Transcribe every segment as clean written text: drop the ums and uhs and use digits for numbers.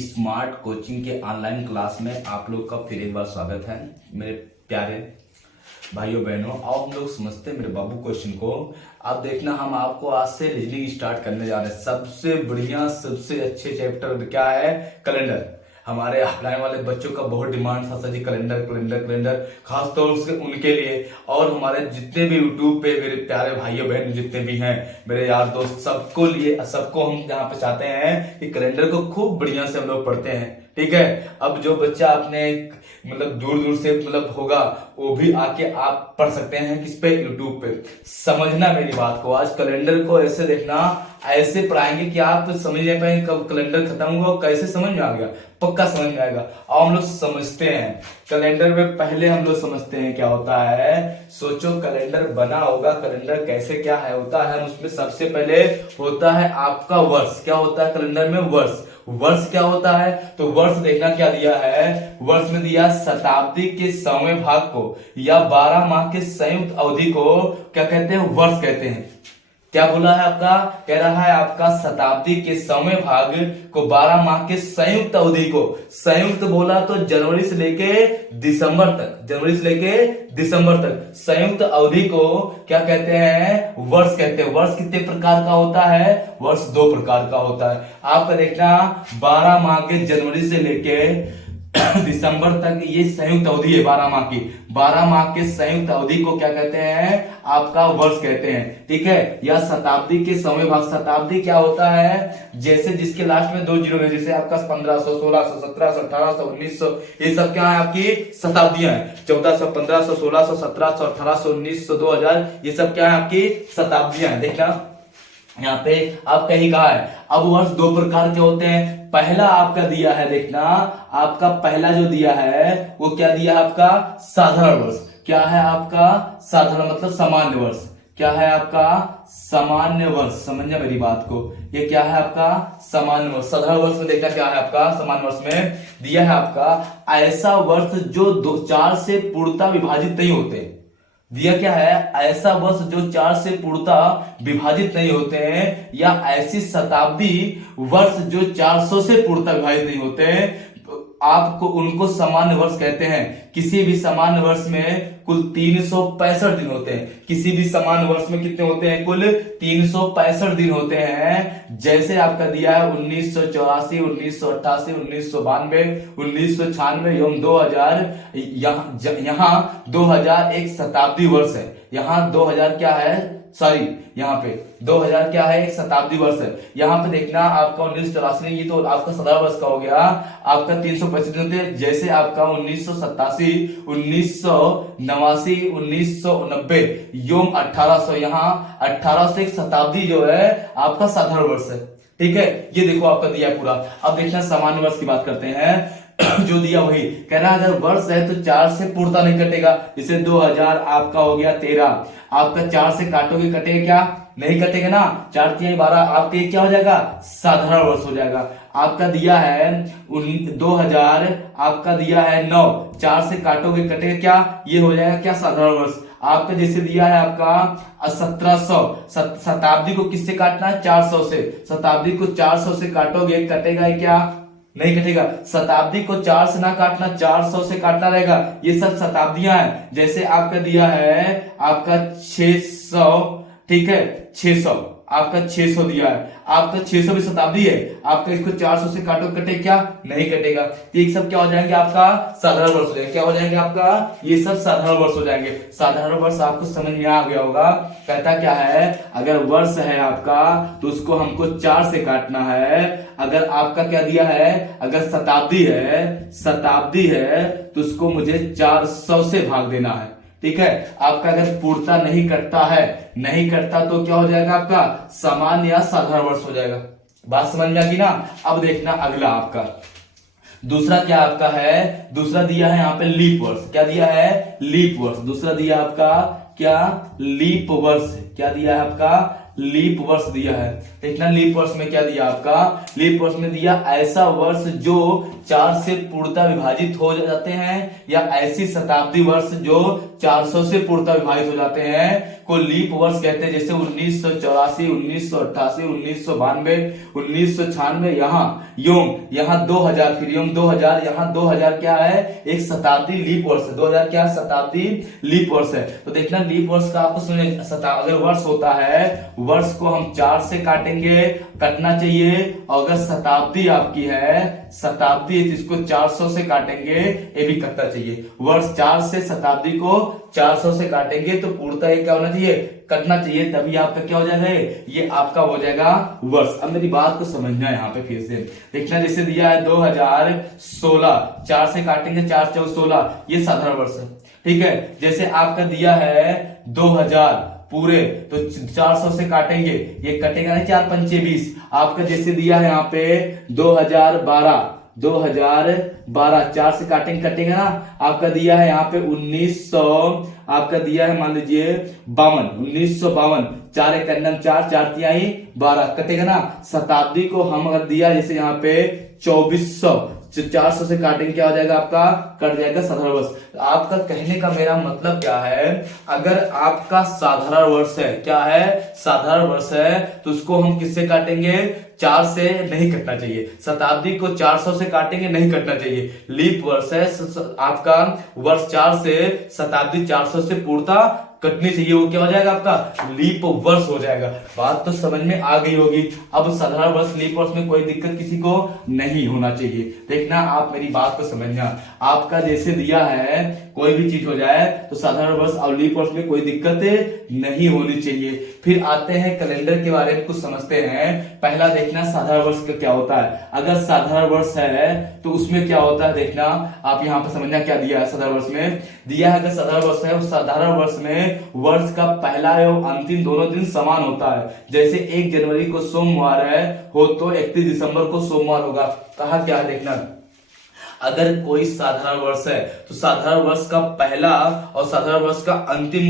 Smart coaching के online class में आप लोग का फिर एक बार स्वागत है मेरे प्यारे भाइयों बहनों। आओ हम लोग समझते हैं मेरे बाबू क्वेश्चन को। अब देखना हम आपको आज से रीजनिंग स्टार्ट करने जा रहे हैं। सबसे बढ़िया सबसे अच्छे चैप्टर क्या है? कैलेंडर। हमारे ऑफलाइन वाले बच्चों का बहुत डिमांड था सर जी कैलेंडर कैलेंडर कैलेंडर, खासतौर से उनके लिए और हमारे जितने भी यूट्यूब पे मेरे प्यारे भाइयों बहन जितने भी हैं मेरे यार दोस्त सबको लिए सबको हम यहाँ पे चाहते हैं कि कैलेंडर को खूब बढ़िया से हम लोग पढ़ते हैं। ठीक है, अब जो बच्चा अपने मतलब दूर दूर से मतलब होगा वो भी आके आप पढ़ सकते हैं किस पे? यूट्यूब पे। समझना मेरी बात को, आज कैलेंडर को ऐसे देखना, ऐसे पढ़ाएंगे कि आप समझ नहीं पाएंगे कब कैलेंडर खत्म हुआ कैसे समझ में आ गया, पक्का समझ में आएगा। और हम लोग समझते हैं कैलेंडर में, पहले हम लोग समझते हैं क्या होता है। सोचो कैलेंडर बना होगा, कैलेंडर कैसे क्या है होता है, उसमें सबसे पहले होता है आपका वर्ष। क्या होता है कैलेंडर में? वर्ष। वर्ष क्या होता है? तो वर्ष देखना क्या दिया है, वर्ष में दिया शताब्दी के 100वें भाग को या 12 माह के संयुक्त अवधि को क्या कहते हैं? वर्ष कहते हैं। क्या बोला है आपका? कह रहा है आपका शताब्दी के 100वें भाग को 12 माह के संयुक्त अवधि को, संयुक्त बोला तो जनवरी से लेके दिसंबर तक, जनवरी से लेके दिसंबर तक संयुक्त अवधि को क्या कहते हैं? वर्ष कहते हैं। वर्ष कितने प्रकार का होता है? वर्ष 2 प्रकार का होता है। आपका देखना 12 माह के जनवरी से लेके दिसंबर तक ये संयुक्त अवधि है 12 माह की। 12 माह के संयुक्त अवधि को क्या कहते हैं? आपका वर्ष कहते हैं। ठीक है, या शताब्दी के 100वें भाग। शताब्दी क्या होता है? जैसे जिसके लास्ट में 2 जीरो है, जैसे आपका 1500, 1600, 1700, 1800, 1900, ये सब क्या है? आपकी शताब्दियां हैं। 1400, 1500, 1600, 1700, 1800, 1900, 2000, ये सब क्या है? आपकी शताब्दियां हैं। देखना यहाँ पे आप कहीं कहा है। अब वर्ष 2 प्रकार के होते हैं। पहला आपका दिया है, देखना आपका पहला जो दिया है वो क्या दिया है? आपका साधारण वर्ष। क्या है आपका? साधारण मतलब सामान्य वर्ष। क्या है आपका? सामान्य वर्ष। समझना मेरी बात को, ये क्या है आपका? सामान्य वर्ष। साधारण वर्ष में देखना क्या है आपका? सामान्य वर्ष में दिया है आपका ऐसा वर्ष जो 4 से पूर्णतः विभाजित नहीं होते। दिया क्या है? ऐसा वर्ष जो 4 से पूर्णतः विभाजित नहीं होते हैं, या ऐसी शताब्दी वर्ष जो 400 से पूर्णतः विभाजित नहीं होते हैं, आपको उनको सामान्य वर्ष कहते हैं। किसी भी सामान्य वर्ष में कुल 365 दिन होते हैं। किसी भी सामान्य वर्ष में कितने होते हैं? कुल 365 दिन होते हैं। जैसे आपका दिया है 1984, 1988, 1992, 1996 एवं 2000। यहाँ 2000 एक शताब्दी वर्ष है। यहाँ 2000 क्या है? सॉरी, यहाँ पे 2000 क्या है? एक शताब्दी वर्ष है। यहाँ पे देखना आपका 1984, ये तो आपका साधारण वर्ष का हो गया। आपका 365 दिन होते हैं। जैसे आपका 1987, 1989, 1990 एवं 1800, यहाँ 1800 एक शताब्दी जो है आपका साधारण वर्ष है। ठीक है, ये देखो आपका दिया पूरा। अब देखना सामान्य वर्ष की बात करते हैं। जो दिया वही कह रहा है, अगर वर्ष है तो 4 से पूर्णतः नहीं कटेगा। जैसे 2000 आपका हो गया 13, आपका 4 से काटोगे कटेगा क्या? नहीं कटेगा ना। 4 3 12, आपके क्या हो जाएगा? साधारण वर्ष हो जाएगा। आपका दिया है 2000, आपका दिया है 9, 4 से काटोगे कटेगा क्या? ये हो जाएगा क्या? साधारण वर्ष। आपका जैसे दिया है आपका 1700, शताब्दी को किससे काटना है? 400 से। शताब्दी को 400 से काटोगे कटेगा क्या? नहीं कटेगा। शताब्दी को 4 से ना काटना, 400 से काटना रहेगा। ये सब शताब्दियां हैं। जैसे आपका दिया है आपका 600, ठीक है 600, आपका 600 दिया है। आपका 600 भी शताब्दी है। आपका इसको 400 से काटो कटे क्या? नहीं कटेगा। तो ये सब क्या हो जाएंगे? आपका साधारण वर्ष हो जाएंगे। क्या हो जाएंगे आपका? ये सब साधारण वर्ष हो जाएंगे। साधारण वर्ष आपको समझ में आ गया होगा। कहता क्या है? अगर वर्ष है आपका तो उसको हमको 4 से काटना है। अगर आपका क्या दिया है? अगर शताब्दी है तो उसको मुझे 400 से भाग देना है। ठीक है, आपका अगर पूर्णता नहीं कटता तो क्या हो जाएगा? आपका सामान्य या साधारण वर्ष हो जाएगा। बात समझ में आ गई ना। अब देखना अगला आपका दूसरा क्या आपका है? दूसरा दिया है यहाँ पे लीप वर्ष। क्या दिया है? लीप वर्ष। दूसरा दिया आपका क्या? लीप वर्ष। क्या दिया है आपका? लीप वर्ष दिया है। देखना लीप वर्ष में क्या दिया आपका? लीप वर्ष में दिया ऐसा वर्ष जो 4 से पूर्णतः विभाजित हो जाते हैं, या ऐसी शताब्दी वर्ष जो 400 से पूर्णतः विभाजित हो जाते हैं। को लीप वर्ष कहते हैं। जैसे 1984, 1988, 1992, 1996, यहाँ 2000, फिर योम 2000, यहाँ 2000 क्या है, एक शताब्दी लीप वर्ष है। 2000 क्या है, शताब्दी लीप वर्ष है। तो देखना लीप वर्ष का आपको सुने, अगर वर्ष होता है, वर्ष को हम 4 से काटेंगे, कटना चाहिए। और अगर शताब्दी आपकी है, शताब्दी इसको 400 से काटेंगे, ये भी कटना चाहिए। वर्ष 4 से शताब्दी को 400 से काटेंगे तो पूर्णतः ये क्या होना चाहिए, कटना चाहिए, तभी आपका क्या हो जाएगा, ये आपका हो जाएगा वर्ष। अब मेरी बात को समझना यहाँ पे फिर से देखना, जैसे दिया है 2016, 4 से काटेंगे, 4 4 16, ये साधारण वर्ष है, ठीक है। जैसे आपका दिया है 2000 पूरे, तो 400 से काटेंगे, ये कटेगा नहीं, 4 पंचे 20। आपका जैसे दिया है यहाँ पे 2012, 4 से काटेंगे, कटेगा ना। आपका दिया है यहाँ पे 1900, आपका दिया है मान लीजिए 1952, 4 एक कन्नम 4, 4 तिहाई 12, कटेगा ना। शताब्दी को हम अगर दिया जैसे यहाँ पे 2400, 400 से काटेंगे, क्या हो जाएगा आपका, कट जाएगा साधारण वर्ष। आपका कहने का मेरा मतलब क्या है, अगर आपका साधारण वर्ष है, क्या है, साधारण वर्ष है, तो उसको हम किससे काटेंगे, 4 से नहीं कटना चाहिए। शताब्दी को 400 से काटेंगे, नहीं कटना चाहिए। लीप वर्ष है आपका, वर्ष 4 से, शताब्दी 400 से पूर्णतः कटनी चाहिए, वो क्या हो जाएगा आपका, लीप वर्ष हो जाएगा। बात तो समझ में आ गई होगी। अब साधारण वर्ष, लीप वर्ष में कोई दिक्कत किसी को नहीं होना चाहिए। देखना, आप मेरी बात को समझना, आपका जैसे दिया है कोई भी चीज हो जाए तो साधारण वर्ष और लीप वर्ष में कोई दिक्कत नहीं होनी चाहिए। फिर आते हैं कैलेंडर के बारे में कुछ समझते हैं। पहला देखना साधारण वर्ष का क्या होता है। अगर साधारण वर्ष है तो उसमें क्या होता है, देखना आप यहाँ पर समझना क्या दिया है। साधारण वर्ष में दिया है, अगर साधारण वर्ष है, उस साधारण वर्ष में वर्ष का पहला एवं अंतिम दोनों दिन समान होता है। जैसे 1 जनवरी को सोमवार है हो तो 31 दिसंबर को सोमवार होगा। कहा क्या है, देखना, अगर कोई साधारण वर्ष है तो साधारण वर्ष का पहला और साधारण वर्ष का अंतिम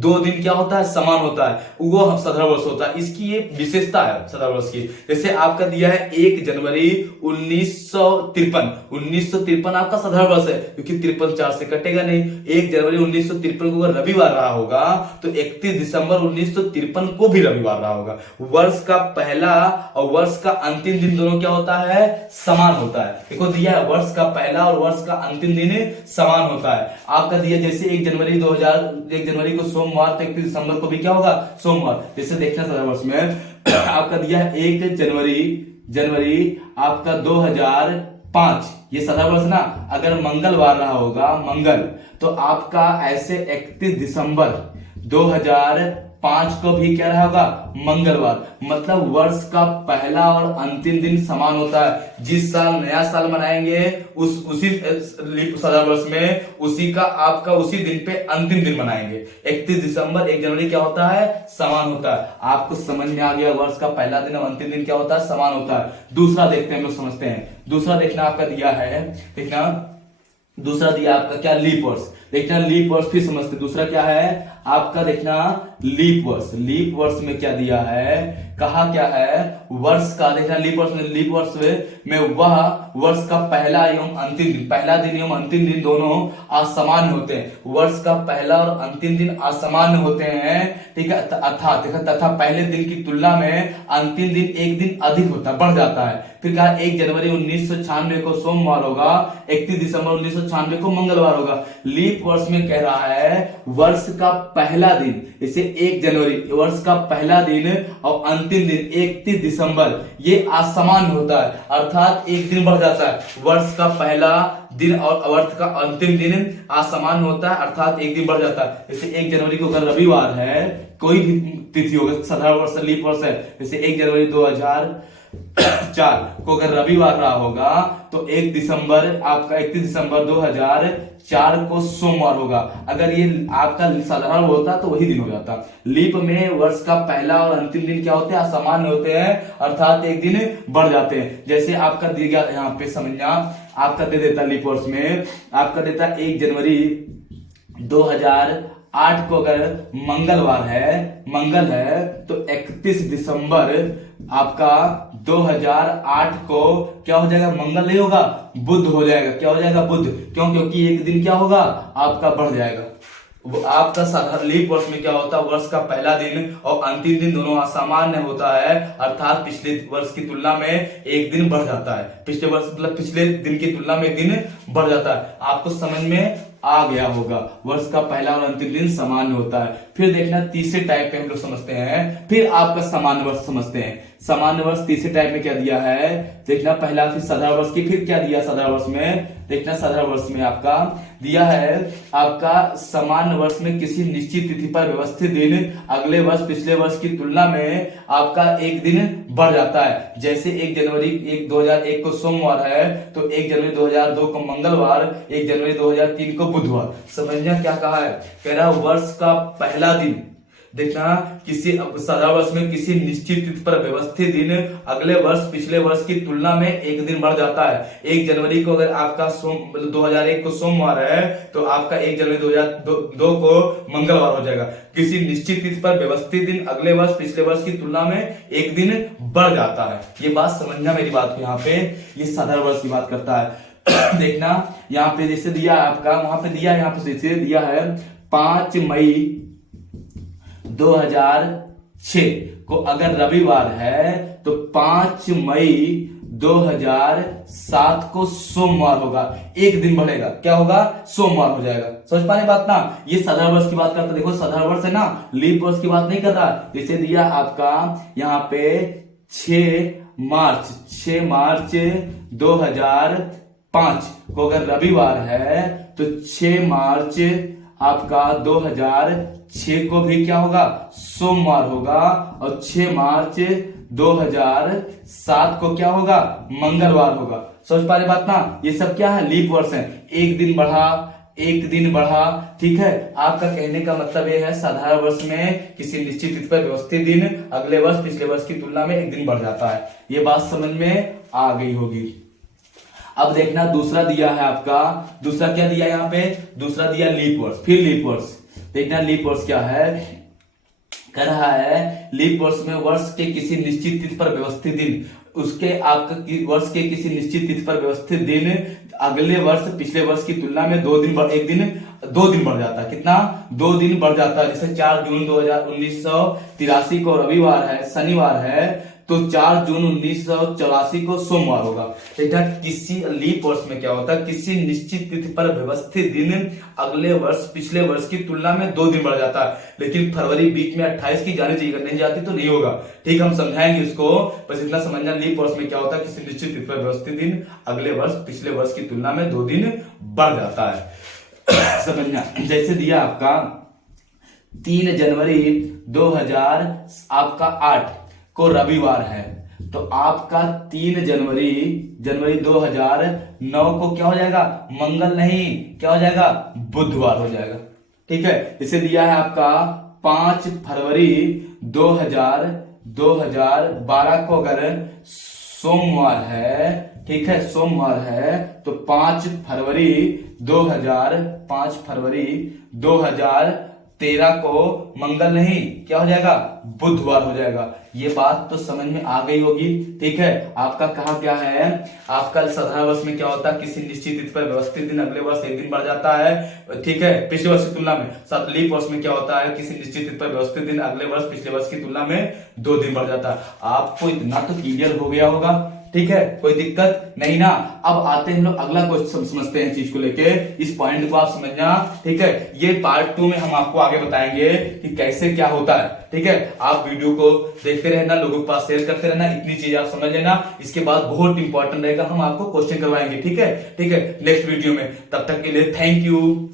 2 दिन क्या होता है, समान होता है, वो साधारण वर्ष होता है। इसकी ये विशेषता है साधारण वर्ष की। जैसे आपका दिया है 1 जनवरी 1953 आपका साधारण वर्ष है, क्योंकि 53 4 से कटेगा नहीं। 1 जनवरी 1953 को अगर रविवार रहा होगा तो 31 दिसंबर 1953 को भी रविवार रहा होगा। वर्ष का पहला और वर्ष का अंतिम दिन दोनों क्या होता है, समान होता है। देखो दिया है वर्ष का पहला और वर्ष का अंतिम दिन समान होता है। आपका दिया जैसे 1 जनवरी को सोमवार तो 31 दिसंबर को भी क्या होगा, सोमवार। जैसे देखना साधारण वर्ष में आपका दिया है 1 जनवरी आपका 2005, ये साधारण वर्ष ना। अगर मंगलवार रहा होगा, मंगल, तो आपका ऐसे 31 दिसंबर 2005 को भी क्या रहा होगा, मंगलवार। मतलब वर्ष का पहला और अंतिम दिन समान होता है। जिस साल नया साल मनाएंगे उसी साधारण वर्ष में उसी का आपका उसी दिन पे अंतिम दिन मनाएंगे। 31 दिसंबर 1 जनवरी क्या होता है, समान होता है। आपको समझ में आ गया, वर्ष का पहला दिन और अंतिम दिन क्या होता है, समान होता है। दूसरा देखते हैं, हम लोग समझते हैं। दूसरा देखना आपका दिया है, देखना दूसरा दिया आपका क्या, लीप वर्ष। देखना लीप वर्ष फिर समझते। दूसरा क्या है आपका, देखना लीप वर्ष। लीप वर्ष में क्या दिया है, कहा क्या है, वर्ष का, देखना लीप वर्ष में वह वर्ष का पहला एवं अंतिम दिन, पहला दिन एवं अंतिम दिन दोनों असामान्य होते हैं। वर्ष का पहला और अंतिम दिन असामान्य होते हैं, ठीक है। तथा पहले दिन की तुलना में अंतिम दिन 1 दिन अधिक होता है, बढ़ जाता है। फिर कहा 1 जनवरी 1996 को सोमवार होगा, 31 दिसंबर 1996 को मंगलवार होगा। लीप वर्ष में कह रहा है वर्ष का पहला दिन, जैसे 1 जनवरी वर्ष का पहला दिन और अंतिम दिन 31 दिसंबर ये असामान्य होता है, अर्थात 1 दिन बढ़ जाता है। वर्ष का पहला दिन और वर्ष का अंतिम दिन असामान्य होता है, अर्थात 1 दिन बढ़ जाता है। जैसे 1 जनवरी को अगर रविवार है, कोई भी तिथि होगा, साधारण वर्ष लीप वर्ष है, जैसे 1 जनवरी 2004 को अगर रविवार रहा होगा तो 1 दिसंबर आपका 31 दिसंबर 2004 को सोमवार होगा। अगर ये आपका साधारण होता तो वही दिन हो जाता। लीप में वर्ष का पहला और अंतिम दिन क्या होते हैं, असामान्य होते हैं, अर्थात 1 दिन बढ़ जाते हैं। जैसे आपका दिया गया यहाँ पे समझना, आपका दे देता लीप वर्ष में आपका देता 1 जनवरी 2008 को अगर मंगल है तो 31 दिसंबर आपका 2008 को क्या हो जाएगा, मंगल नहीं होगा, बुध हो जाएगा। क्या हो जाएगा, बुध। क्यों, क्योंकि 1 दिन क्या होगा आपका बढ़ जाएगा। आपका साधारण लीप वर्ष में क्या होता है, वर्ष का पहला दिन और अंतिम दिन दोनों असामान्य होता है, अर्थात पिछले वर्ष की तुलना में एक दिन बढ़ जाता है। पिछले वर्ष मतलब पिछले दिन की तुलना में एक दिन बढ़ जाता है। आपको समझ में आ गया होगा, वर्ष का पहला और अंतिम दिन सामान्य होता है। फिर देखना तीसरे टाइप पे हम लोग समझते हैं, फिर आपका सामान्य वर्ष समझते हैं। सामान्य वर्ष तीसरे टाइप में क्या दिया है देखना, पहला फिर साधारण वर्ष की, फिर क्या दिया साधारण वर्ष में देखना, साधारण वर्ष में आपका दिया है आपका सामान्य वर्ष में किसी निश्चित तिथि पर व्यवस्थित दिन अगले वर्ष पिछले वर्ष की तुलना में आपका एक दिन बढ़ जाता है। जैसे 1 जनवरी 2001 को सोमवार है तो 1 जनवरी 2002 को मंगलवार, 1 जनवरी 2003 को बुधवार। समझना क्या कहा है, कह रहा वर्ष का पहला दिन देखना किसी साधारण वर्ष में किसी निश्चित तिथि पर व्यवस्थित दिन अगले वर्ष पिछले वर्ष की तुलना में एक दिन बढ़ जाता है। 1 जनवरी को अगर आपका 2001 को सोमवार है तो आपका 1 जनवरी 2002 को मंगलवार हो जाएगा। किसी निश्चित तिथि पर व्यवस्थित दिन अगले वर्ष पिछले वर्ष की तुलना में एक दिन बढ़ जाता है। ये बात समझना मेरी बात को, यहाँ पे ये साधारण वर्ष की बात करता है। देखना यहाँ पे जैसे दिया आपका, वहां पे दिया, यहाँ पे जैसे दिया है 5 मई 2006 को अगर रविवार है तो 5 मई 2007 को सोमवार होगा, एक दिन बढ़ेगा, क्या होगा सोमवार हो जाएगा। समझ पाने बात ना, ये साधारण वर्ष की बात करता है। देखो साधारण वर्ष है ना, लीप वर्ष की बात नहीं कर रहा। जैसे दिया आपका यहाँ पे 6 मार्च 2005 को अगर रविवार है तो 6 मार्च आपका 2006 को भी क्या होगा सोमवार होगा, और 6 मार्च 2007 को क्या होगा मंगलवार होगा। समझ पा रहे बात ना, ये सब क्या है लीप वर्ष है, एक दिन बढ़ा। ठीक है, आपका कहने का मतलब ये है साधारण वर्ष में किसी निश्चित तिथि पर व्यवस्थित दिन अगले वर्ष पिछले वर्ष की तुलना में एक दिन बढ़ जाता है। ये बात समझ में आ गई होगी। अब देखना दूसरा दिया है आपका, दूसरा क्या दिया यहाँ पे, दूसरा दिया लीप वर्ष। फिर लीप वर्ष देखना, लीप वर्ष क्या है, कह रहा है लीप वर्ष में वर्ष के किसी निश्चित तिथि पर व्यवस्थित दिन उसके आपका वर्ष के किसी निश्चित तिथि पर व्यवस्थित दिन अगले वर्ष पिछले वर्ष की तुलना में 2 दिन बढ़ जाता है। कितना 2 दिन बढ़ जाता है। जैसे 4 जून 1983 को रविवार है, शनिवार है, तो 4 जून 1984 को सोमवार होगा। देखना किसी लीप वर्ष में क्या होता है, किसी निश्चित तिथि पर व्यवस्थित दिन अगले वर्ष पिछले वर्ष की तुलना में 2 दिन बढ़ जाता है। लेकिन फरवरी बीच में 28 की जानी चाहिए, अगर नहीं जाती तो नहीं होगा। ठीक, हम समझाएंगे इसको, बस इतना समझना लीप वर्ष में क्या होता है, किसी निश्चित तिथि पर व्यवस्थित दिन अगले वर्ष पिछले वर्ष की तुलना में 2 दिन बढ़ जाता है। समझना जैसे दिया आपका 3 जनवरी 2008 को रविवार है तो आपका 3 जनवरी 2009 को क्या हो जाएगा मंगल नहीं, क्या हो जाएगा बुधवार हो जाएगा। ठीक है, इसे दिया है आपका 5 फरवरी 2012 को अगर सोमवार है, ठीक है सोमवार है, तो 5 फरवरी 2013 को मंगल नहीं, क्या हो जाएगा बुधवार हो जाएगा। ये बात तो समझ में आ गई होगी। ठीक है, आपका कहा क्या है, आपका साधारण वर्ष में क्या होता है, किसी निश्चित तिथि पर व्यवस्थित दिन अगले वर्ष एक दिन बढ़ जाता है। ठीक है, पिछले वर्ष की तुलना में। लीप वर्ष में क्या होता है, किसी निश्चित तिथि पर व्यवस्थित दिन अगले वर्ष पिछले वर्ष की तुलना में 2 दिन बढ़ जाता है। आपको इतना तो क्लियर हो गया होगा। ठीक है, कोई दिक्कत नहीं ना। अब आते हैं हम लोग अगला क्वेश्चन समझते हैं, चीज को लेके इस पॉइंट को आप समझना। ठीक है, ये पार्ट 2 में हम आपको आगे बताएंगे कि कैसे क्या होता है। ठीक है, आप वीडियो को देखते रहना, लोगों के पास शेयर करते रहना, इतनी चीज आप समझ लेना। इसके बाद बहुत इंपॉर्टेंट रहेगा, हम आपको क्वेश्चन करवाएंगे। ठीक है, नेक्स्ट वीडियो में। तब तक के लिए थैंक यू।